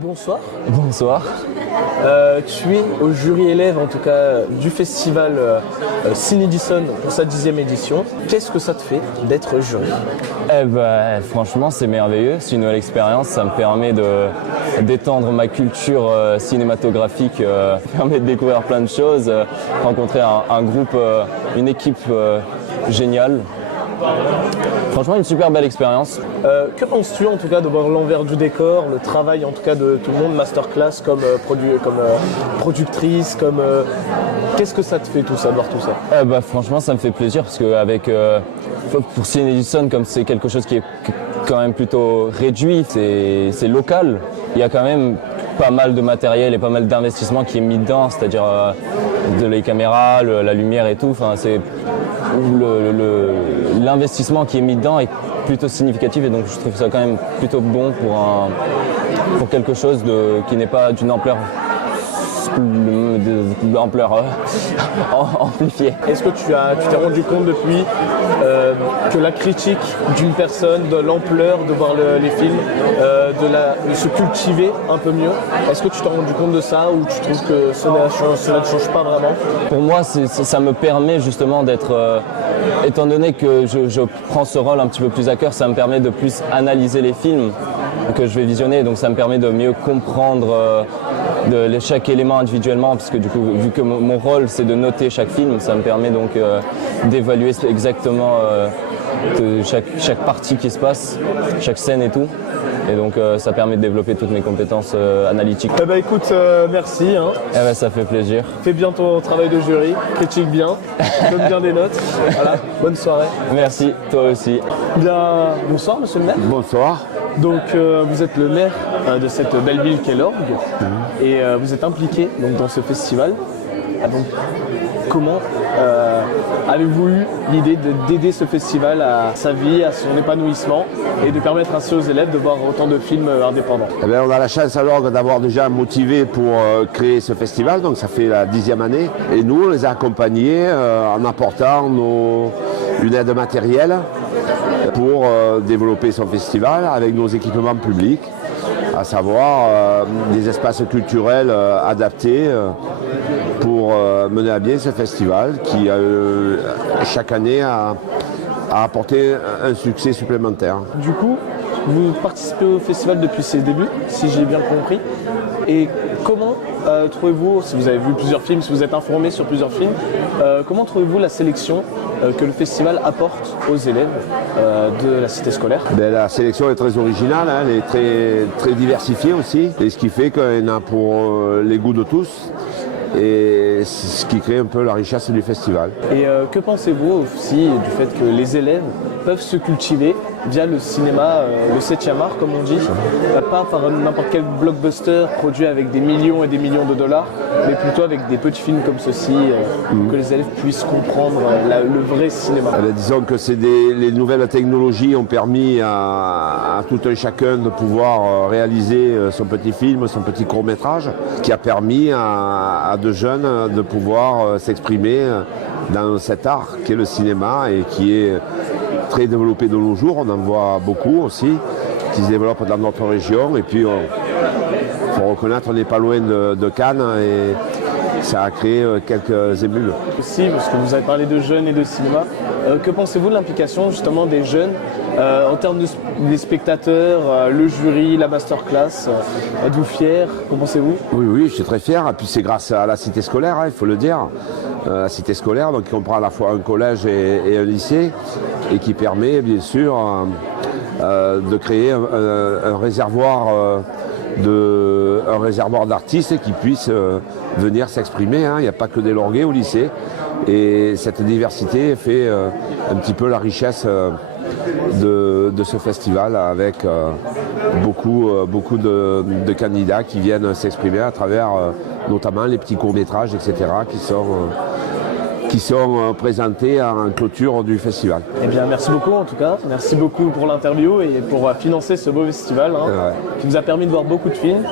Bonsoir. Bonsoir. Tu es au jury élève en tout cas du festival Ciné-Edison pour sa 10e édition. Qu'est-ce que ça te fait d'être jury? Franchement c'est merveilleux, c'est une nouvelle expérience, ça me permet d'étendre ma culture cinématographique, permet de découvrir plein de choses, rencontrer un groupe, une équipe géniale. Franchement, une super belle expérience. Que penses-tu en tout cas de voir l'envers du décor, le travail en tout cas de tout le monde, masterclass comme productrice, qu'est-ce que ça te fait tout ça, de voir tout ça? Franchement, ça me fait plaisir parce que pour Ciné-Edison, comme c'est quelque chose qui est quand même plutôt réduit, c'est local. Il y a quand même pas mal de matériel et pas mal d'investissement qui est mis dedans, c'est-à-dire les caméras, la lumière et tout. Enfin, l'investissement qui est mis dedans est plutôt significatif et donc je trouve ça quand même plutôt bon pour quelque chose qui n'est pas d'une ampleur amplifiée. Est-ce que tu t'es rendu compte depuis que la critique d'une personne, de l'ampleur de voir les films, de se cultiver un peu mieux, est-ce que tu t'es rendu compte de ça ou tu trouves que cela ne change pas vraiment? Pour moi, ça me permet justement d'être, étant donné que je prends ce rôle un petit peu plus à cœur, ça me permet de plus analyser les films que je vais visionner, donc ça me permet de mieux comprendre chaque élément individuellement, parce que du coup, vu que mon rôle c'est de noter chaque film, ça me permet donc d'évaluer exactement chaque partie qui se passe, chaque scène et tout. Et donc ça permet de développer toutes mes compétences analytiques. Écoute, merci. Ça fait plaisir. Fais bien ton travail de jury, critique bien, donne bien des notes. Voilà, bonne soirée. Merci, toi aussi. Bien, bonsoir monsieur le maire. Bonsoir. Donc vous êtes le maire de cette belle ville qu'est l'Orgue et vous êtes impliqué donc, dans ce festival. Donc comment avez-vous eu l'idée d'aider ce festival à sa vie, à son épanouissement et de permettre ainsi aux élèves de voir autant de films indépendants? On a la chance à l'Orgue d'avoir déjà motivé pour créer ce festival, donc ça fait la 10e année. Et nous, on les a accompagnés en apportant une aide matérielle pour développer son festival avec nos équipements publics, à savoir des espaces culturels adaptés pour mener à bien ce festival qui, chaque année, a apporté un succès supplémentaire. Du coup, vous participez au festival depuis ses débuts, si j'ai bien compris. Et comment trouvez-vous, si vous avez vu plusieurs films, si vous êtes informé sur plusieurs films, comment trouvez-vous la sélection que le festival apporte aux élèves de la cité scolaire? La sélection est très originale, elle est très, très diversifiée aussi, et ce qui fait qu'il y en a pour les goûts de tous. Et c'est ce qui crée un peu la richesse du festival. Et que pensez-vous aussi du fait que les élèves peuvent se cultiver via le cinéma, le 7e art comme on dit, pas par n'importe quel blockbuster produit avec des millions et des millions de dollars, mais plutôt avec des petits films comme ceci, que les élèves puissent comprendre le vrai cinéma. Disons que les nouvelles technologies ont permis à tout un chacun de pouvoir réaliser son petit film, son petit court-métrage, qui a permis à de jeunes de pouvoir s'exprimer dans cet art qu'est le cinéma et qui est très développé de nos jours. On en voit beaucoup aussi qui se développent dans notre région et puis il faut reconnaître on n'est pas loin de Cannes et ça a créé quelques émules. Aussi, parce que vous avez parlé de jeunes et de cinéma, que pensez-vous de l'implication justement des jeunes en termes des spectateurs, le jury, la masterclass? Êtes-vous fiers? Qu'en pensez-vous? Oui, je suis très fier. Et puis c'est grâce à la cité scolaire, il faut le dire. La cité scolaire, donc, qui comprend à la fois un collège et un lycée, et qui permet bien sûr de créer un réservoir d'artistes qui puissent venir s'exprimer. Il n'y a pas que des Lorguais au lycée. Et cette diversité fait un petit peu la richesse de ce festival avec beaucoup de candidats qui viennent s'exprimer à travers notamment les petits courts-métrages, etc. qui sont présentés en clôture du festival. Eh bien, merci beaucoup en tout cas. Merci beaucoup pour l'interview et pour financer ce beau festival qui nous a permis de voir beaucoup de films.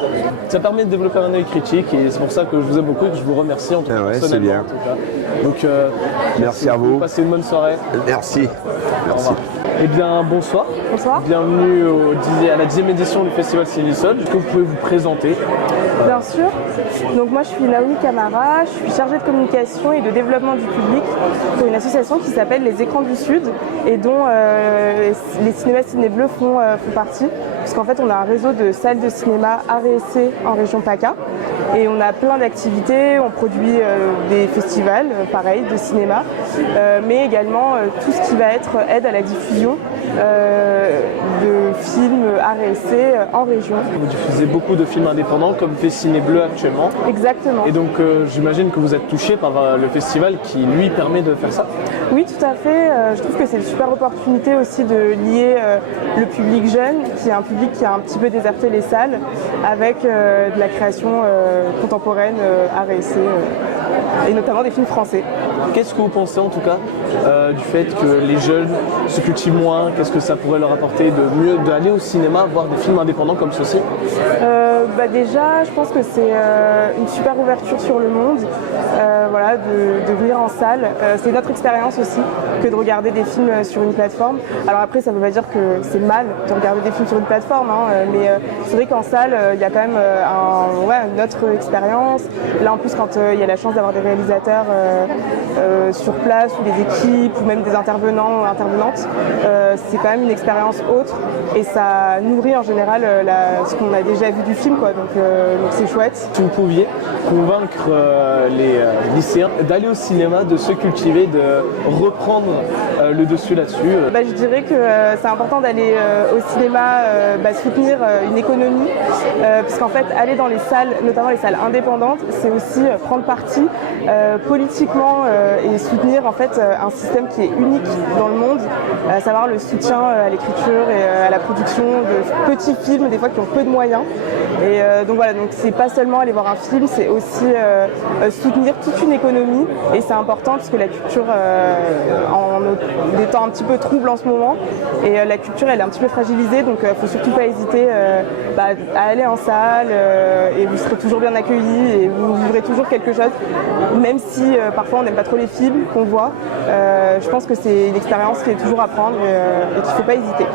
Ça permet de développer un œil critique et c'est pour ça que je vous aime beaucoup et que je vous remercie en tout cas personnellement. C'est bien. En tout cas. Donc, merci à vous. Passez une bonne soirée. Merci. Au revoir. Eh bien, bonsoir. Bonsoir. Bienvenue à la 10e édition du Festival Ciné-Sol. Est-ce que vous pouvez vous présenter? Bien sûr. Donc moi je suis Naomi Camara, je suis chargée de communication et de développement du public pour une association qui s'appelle Les Écrans du Sud et dont les cinémas Ciné Bleu font partie. Parce qu'en fait on a un réseau de salles de cinéma Art et Essai en région PACA et on a plein d'activités, on produit des festivals, pareil, de cinéma, mais également tout ce qui va être aide à la diffusion de films Art et Essai en région. Vous diffusez beaucoup de films indépendants comme fait Ciné Bleu actuellement. Exactement. Et donc j'imagine que vous êtes touché par le festival qui lui permet de faire ça. Oui, tout à fait. Je trouve que c'est une super opportunité aussi de lier le public jeune, qui est un public qui a un petit peu déserté les salles, avec de la création contemporaine Art et Essai, et notamment des films français. Qu'est-ce que vous pensez en tout cas du fait que les jeunes se cultivent moins? Qu'est-ce que ça pourrait leur apporter de mieux d'aller au cinéma voir des films indépendants comme ceci? Déjà, je pense que c'est une super ouverture sur le monde, voilà, de venir en salle. C'est une autre expérience aussi que de regarder des films sur une plateforme. Alors après, ça ne veut pas dire que c'est mal de regarder des films sur une plateforme, mais c'est vrai qu'en salle, il y a quand même une autre expérience. Là, en plus, quand il y a la chance d'avoir des réalisateurs sur place, ou des équipes, ou même des intervenants, intervenantes, c'est quand même une expérience autre et ça nourrit en général ce qu'on a déjà vu du film, quoi. Donc c'est chouette. Si vous pouviez convaincre les lycéens d'aller au cinéma, de se cultiver, de reprendre le dessus là-dessus. Je dirais que c'est important d'aller au cinéma, soutenir une économie, parce qu'en fait aller dans les salles, notamment les salles indépendantes, c'est aussi prendre parti politiquement et soutenir en fait un système qui est unique dans le monde, à savoir le soutien à l'écriture et à la production de petits films, des fois qui ont peu de moyens. Et donc c'est pas seulement aller voir un film, c'est aussi soutenir toute une économie, et c'est important puisque la culture, en des temps un petit peu troubles en ce moment, et la culture elle est un petit peu fragilisée, donc faut surtout pas hésiter à aller en salle, et vous serez toujours bien accueillis et vous vivrez toujours quelque chose, même si parfois on n'aime pas trop les films qu'on voit. Je pense que c'est une expérience qui est toujours à prendre et qu'il ne faut pas hésiter.